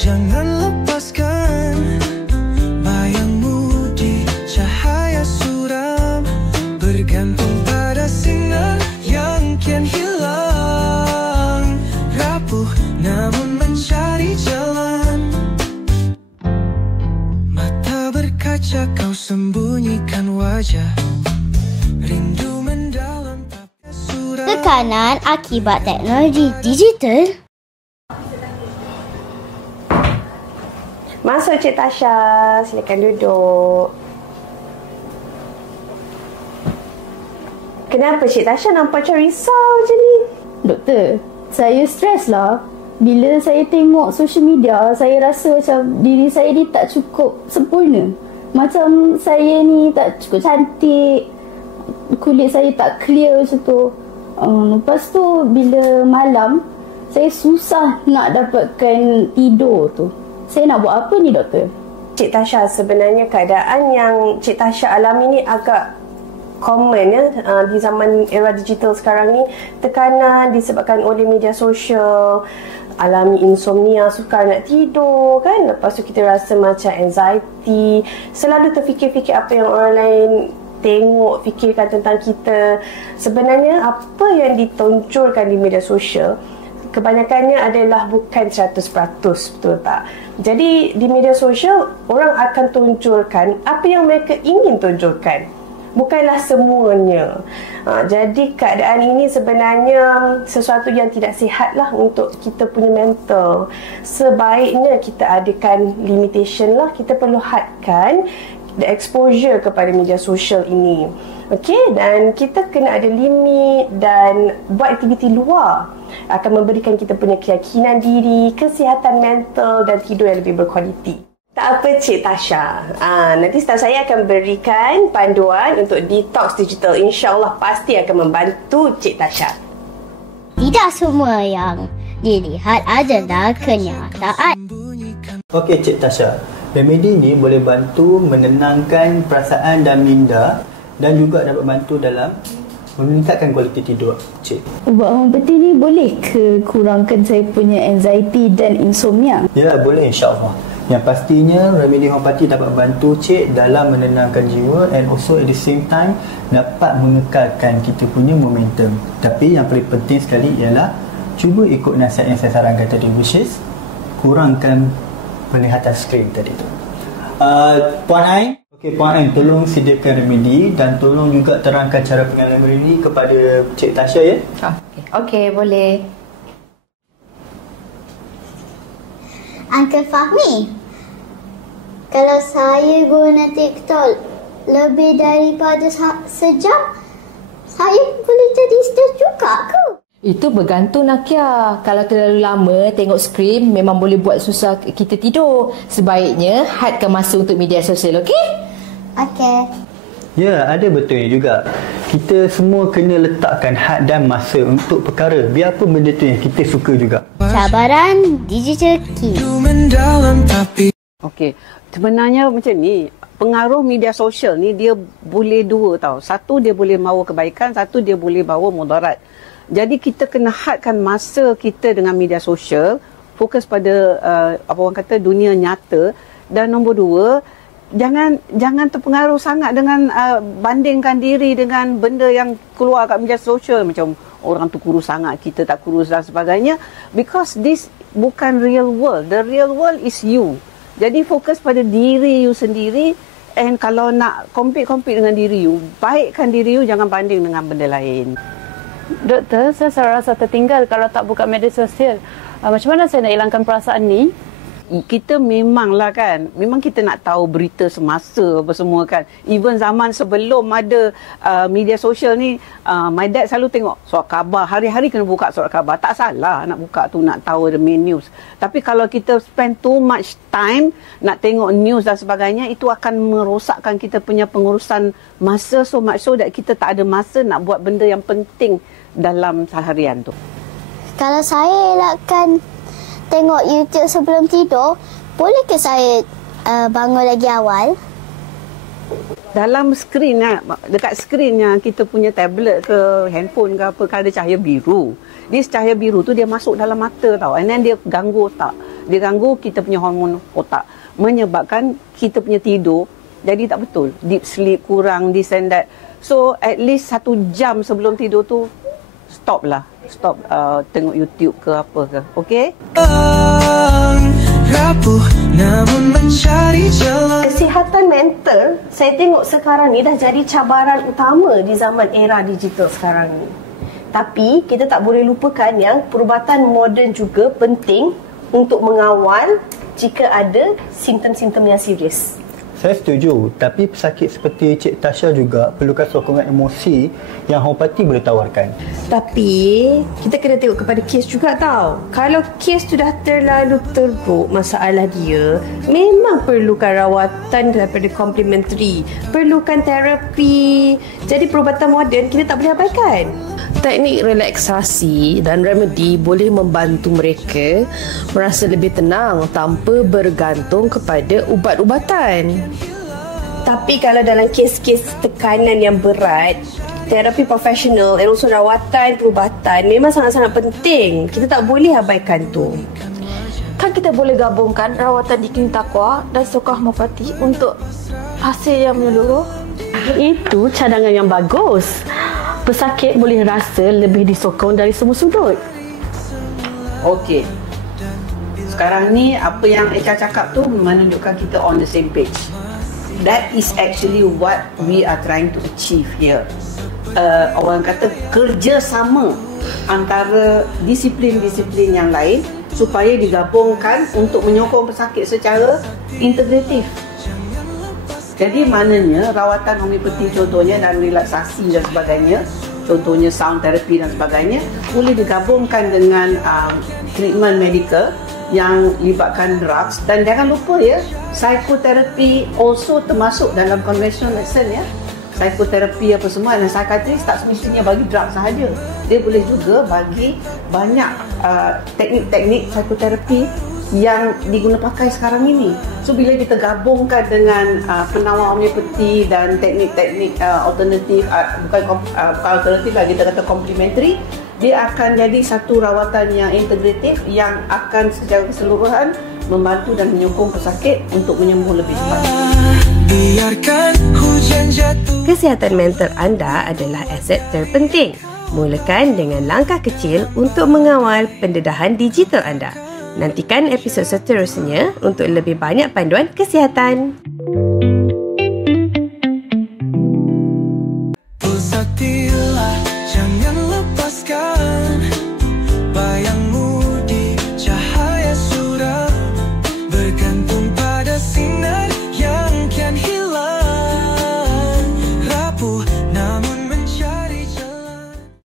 Jangan lepaskan bayangmu di cahaya suram, bergantung pada sinar yang kian hilang, rapuh namun mencari jalan. Mata berkaca, kau sembunyikan wajah, rindu mendalam tapi suram. Tekanan akibat teknologi digital. Masuk Cik Tasha, silakan duduk. Kenapa Cik Tasha nampak macam risau macam ni? Doktor, saya stres lah. Bila saya tengok social media, saya rasa macam diri saya ni tak cukup sempurna. Macam saya ni tak cukup cantik, kulit saya tak clear macam tu. Lepas tu bila malam, saya susah nak dapatkan tidur tu. Saya nak buat apa ni doktor? Cik Tasha, sebenarnya keadaan yang Cik Tasha alami ni agak common ya, di zaman era digital sekarang ni. Tekanan disebabkan oleh media sosial, alami insomnia, sukar nak tidur kan. Lepas tu kita rasa macam anxiety, selalu terfikir-fikir apa yang orang lain tengok, fikirkan tentang kita. Sebenarnya apa yang ditonjolkan di media sosial kebanyakannya adalah bukan 100%, betul tak? Jadi di media sosial orang akan tonjolkan apa yang mereka ingin tonjolkan, bukanlah semuanya. Jadi keadaan ini sebenarnya sesuatu yang tidak sihat lah untuk kita punya mental. Sebaiknya kita adakan limitation lah, kita perlu hadkan the exposure kepada media sosial ini. Okey, dan kita kena ada limit dan buat aktiviti luar akan memberikan kita punya keyakinan diri, kesihatan mental dan tidur yang lebih berkualiti. Tak apa Cik Tasha, nanti staf saya akan berikan panduan untuk detox digital. InsyaAllah pasti akan membantu Cik Tasha. Tidak semua yang dilihat adalah kenyataan. Okey Cik Tasha, remedi ni boleh bantu menenangkan perasaan dan minda dan juga dapat bantu dalam meningkatkan kualiti tidur, Cik. Ubat homeopati ni boleh ke kurangkan saya punya anxiety dan insomnia? Ya, boleh insyaAllah. Yang pastinya remedi homeopati dapat bantu Cik dalam menenangkan jiwa and also at the same time dapat mengekalkan kita punya momentum. Tapi yang paling penting sekali ialah cuba ikut nasihat yang saya sarankan tadi, which is kurangkan penglihatan skrin tadi tu. Puan Ain, okey Puan Ain, tolong sediakan remedi dan tolong juga terangkan cara pengambilan remedi kepada Cik Tasha ya. Okey, boleh. Uncle Fahmi, kalau saya guna TikTok lebih daripada sejam, saya boleh jadi stres juga ke? Itu bergantung Nakia. Kalau terlalu lama tengok skrin memang boleh buat susah kita tidur. Sebaiknya hadkan masa untuk media sosial, okey? Okey. Ya, ada betulnya juga. Kita semua kena letakkan had dan masa untuk perkara. Biar apa benda tu yang kita suka juga. Cabaran digital key. Okey, sebenarnya macam ni, pengaruh media sosial ni dia boleh dua tau. Satu dia boleh bawa kebaikan, satu dia boleh bawa mudarat. Jadi kita kena hadkan masa kita dengan media sosial, fokus pada apa orang kata dunia nyata. Dan nombor dua, jangan terpengaruh sangat dengan bandingkan diri dengan benda yang keluar kat media sosial, macam orang tu kurus sangat, kita tak kurus dan sebagainya, because this bukan real world. The real world is you. Jadi fokus pada diri you sendiri, and kalau nak compete dengan diri you, baikkan diri you, jangan banding dengan benda lain. Doktor, saya rasa tertinggal kalau tak buka media sosial. Macam mana saya nak hilangkan perasaan ni? Kita memanglah kan, memang kita nak tahu berita semasa apa semua kan. Even zaman sebelum ada media sosial ni, my dad selalu tengok surat khabar. Hari-hari kena buka surat khabar. Tak salah nak buka tu, nak tahu the main news. Tapi kalau kita spend too much time nak tengok news dan sebagainya, itu akan merosakkan kita punya pengurusan masa, so much so that kita tak ada masa nak buat benda yang penting dalam seharian tu. Kalau saya elakkan tengok YouTube sebelum tidur, boleh ke saya bangun lagi awal? dalam skrin, dekat skrinnya kita punya tablet ke handphone ke apa, kan ada cahaya biru. This cahaya biru tu dia masuk dalam mata tau. And then dia ganggu otak. Dia ganggu kita punya hormon otak. Menyebabkan kita punya tidur jadi tak betul. Deep sleep kurang, this and that. So at least 1 jam sebelum tidur tu stop tengok YouTube ke apa ke. Okay? Rapuh namun mencari jalan. Kesihatan mental saya tengok sekarang ni dah jadi cabaran utama di zaman era digital sekarang ni. Tapi kita tak boleh lupakan yang perubatan moden juga penting untuk mengawal jika ada simptom-simptom yang serius. Saya setuju, tapi pesakit seperti Cik Tasha juga perlukan sokongan emosi yang homeopati boleh tawarkan. Tapi kita kena tengok kepada kes juga tau. Kalau kes tu dah terlalu teruk masalah dia, memang perlukan rawatan daripada complementary, perlukan terapi. Jadi perubatan moden kita tak boleh abaikan. Teknik relaksasi dan remedi boleh membantu mereka merasa lebih tenang tanpa bergantung kepada ubat-ubatan. Tapi kalau dalam kes-kes tekanan yang berat, terapi profesional dan unsur rawatan perubatan memang sangat-sangat penting. Kita tak boleh abaikan tu. Kan kita boleh gabungkan rawatan di klinik Taqwa dan Soka Homeopati untuk hasil yang menyeluruh. Itu cadangan yang bagus. Pesakit boleh rasa lebih disokong dari semua sudut. Okey. Sekarang ni apa yang Eka cakap tu menunjukkan kita on the same page. That is actually what we are trying to achieve here. Orang kata kerjasama antara disiplin-disiplin yang lain supaya digabungkan untuk menyokong pesakit secara integratif. Jadi maknanya rawatan homeopati contohnya dan relaksasi dan sebagainya, contohnya sound therapy dan sebagainya, boleh digabungkan dengan treatment medical yang libatkan drugs. Dan jangan lupa ya, psikoterapi also termasuk dalam conventional medicine ya. Psikoterapi apa semua, dan psikiatris tak semestinya bagi drugs sahaja. Dia boleh juga bagi banyak teknik-teknik psikoterapi yang diguna pakai sekarang ini. So bila kita gabungkan dengan penawar homeopati dan teknik-teknik alternatif, bukan alternatif lah, kita kata complementary, dia akan jadi satu rawatan yang integratif yang akan secara keseluruhan membantu dan menyokong pesakit untuk menyembuh lebih cepat. Biarkan hujan jatuh. Kesihatan mental anda adalah aset terpenting. Mulakan dengan langkah kecil untuk mengawal pendedahan digital anda. Nantikan episod seterusnya untuk lebih banyak panduan kesihatan.